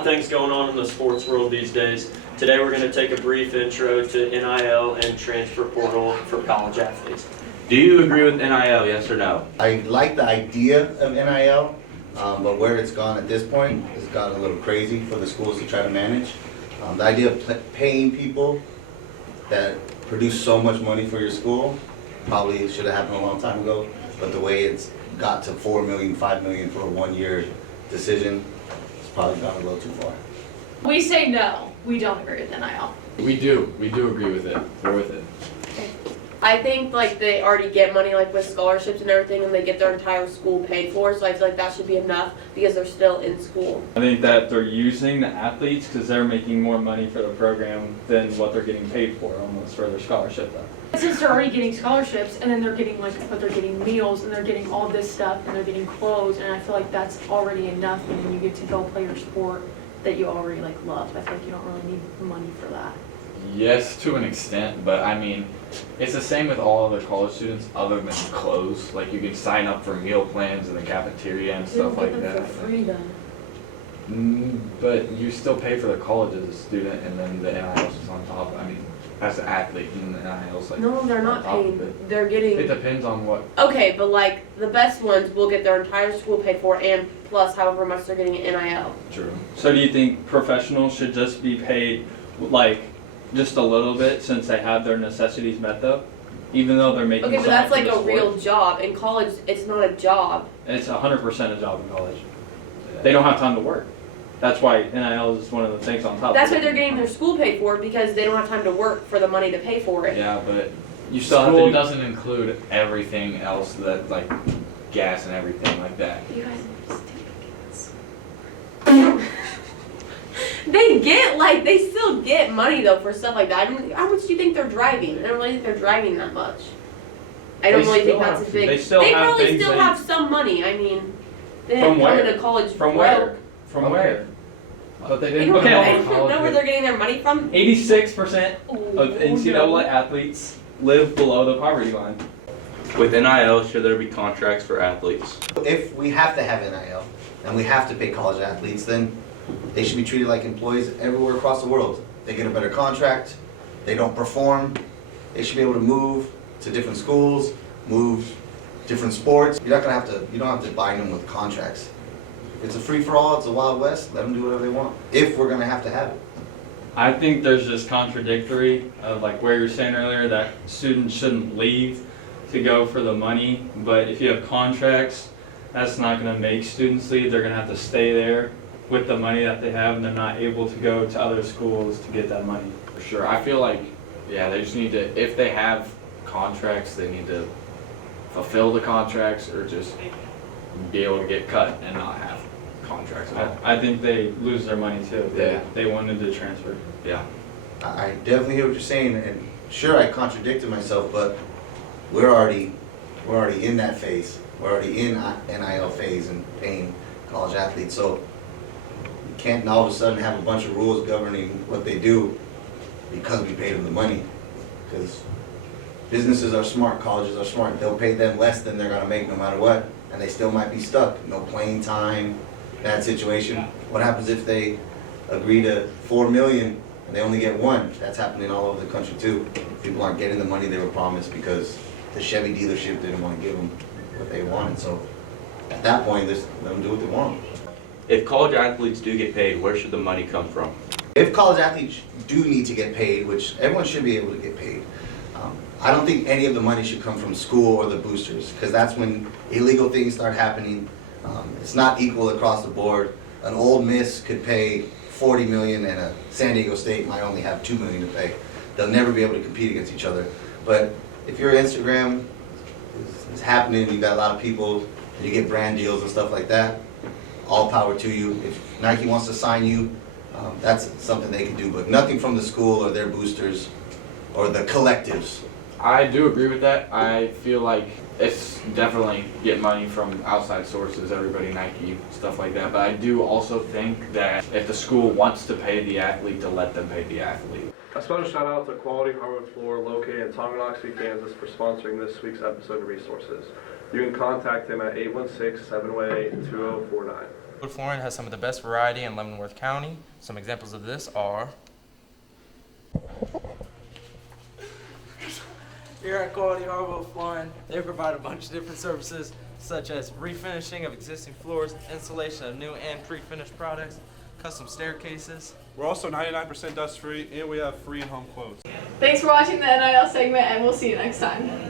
of things going on in the sports world these days. Today we're going to take a brief intro to NIL and transfer portal for college athletes. Do you agree with NIL, yes or no? I like the idea of NIL, but where it's gone at this point has gotten a little crazy for the schools to try to manage. The idea of paying people that produce so much money for your school probably should have happened a long time ago, but the way it's got to $4 million, $5 million for a one-year decision, it's probably gone a little too far. We say no. We don't agree with NIL. We do agree with it. We're with it. I think like they already get money like with scholarships and everything, and they get their entire school paid for, so I feel like that should be enough because they're still in school. I think that they're using the athletes because they're making more money for the program than what they're getting paid for almost for their scholarship though. Since they're already getting scholarships and then they're getting they're getting meals and they're getting all this stuff and they're getting clothes, and I feel like that's already enough, and then you get to go play your sport that you already love. I feel like you don't really need money for that. Yes, to an extent, but I mean, it's the same with all other college students other than clothes. Like you can sign up for meal plans in the cafeteria and stuff like that. For free though. But you still pay for the college as a student, and then the NIL is on top. I mean, as an athlete, and the NIL is like No, they're not on top of paying. it. They're getting. It depends on what. Okay, but like the best ones will get their entire school paid for, and plus however much they're getting in NIL. True. So do you think professionals should just be paid just a little bit since they have their necessities met though? Even though they're making Okay, but so that's much like for the a real sport? job. In college, it's not a job. It's 100% a job in college. They don't have time to work. That's why NIL is one of the things on top That's of why it. they're getting their school paid for, because they don't have time to work for the money to pay for it. Yeah, but You still have school to doesn't include everything else that like gas and everything like that. You guys are stupid kids. They still get money though for stuff like that. I mean, how much do you think they're driving? I don't really think they're driving that much. I don't They really think still that's have- a big. they still have probably things still they- have some money. I mean, they From didn't come where? into college From broke. where? From Okay. where? But they I didn't don't, go Okay, to I all don't college. know where they're getting their money from. 86% of Ooh, NCAA athletes live below the poverty line. With NIL, should there be contracts for athletes? If we have to have NIL and we have to pay college athletes, then they should be treated like employees everywhere across the world. They get a better contract, they don't perform, they should be able to move to different schools, move different sports. You don't have to bind them with contracts. It's a free-for-all, it's a Wild West, let them do whatever they want, if we're gonna have it. I think there's just contradictory of where you're saying earlier that students shouldn't leave to go for the money, but if you have contracts, that's not going to make students leave. They're going to have to stay there with the money that they have, and they're not able to go to other schools to get that money. For sure. I feel like, yeah, they just need to, if they have contracts, they need to fulfill the contracts or just be able to get cut and not have contracts at all. I think they lose their money too if Yeah. they wanted to transfer. Yeah. I definitely hear what you're saying, and sure, I contradicted myself, but we're already in that phase. We're already in NIL phase and paying college athletes, so you can't all of a sudden have a bunch of rules governing what they do because we paid them the money. Because businesses are smart, colleges are smart. They'll pay them less than they're gonna make no matter what, and they still might be stuck. No playing time, bad situation. What happens if they agree to $4 million and they only get one? That's happening all over the country too. People aren't getting the money they were promised because the Chevy dealership didn't want to give them what they wanted. So at that point, just let them do what they want. If college athletes do get paid, where should the money come from? If college athletes do need to get paid, which everyone should be able to get paid, I don't think any of the money should come from school or the boosters, because that's when illegal things start happening. It's not equal across the board. An Ole Miss could pay $40 million and a San Diego State might only have $2 million to pay. They'll never be able to compete against each other. But if your Instagram is happening, you've got a lot of people, and you get brand deals and stuff like that, all power to you. If Nike wants to sign you, that's something they can do, but nothing from the school or their boosters or the collectives. I do agree with that. I feel like it's definitely get money from outside sources, everybody, Nike, stuff like that. But I do also think that if the school wants to pay the athlete, to let them pay the athlete. A special shout out to Quality Hardwood Floor located in Tonganoxie, Kansas for sponsoring this week's episode of Resources. You can contact him at 816-718-2049. Hardwood flooring has some of the best variety in Leavenworth County. Some examples of this are Here at Quality Hardwood Flooring, they provide a bunch of different services such as refinishing of existing floors, installation of new and pre-finished products, custom staircases. We're also 99% dust free, and we have free and home clothes. Thanks for watching the NIL segment, and we'll see you next time.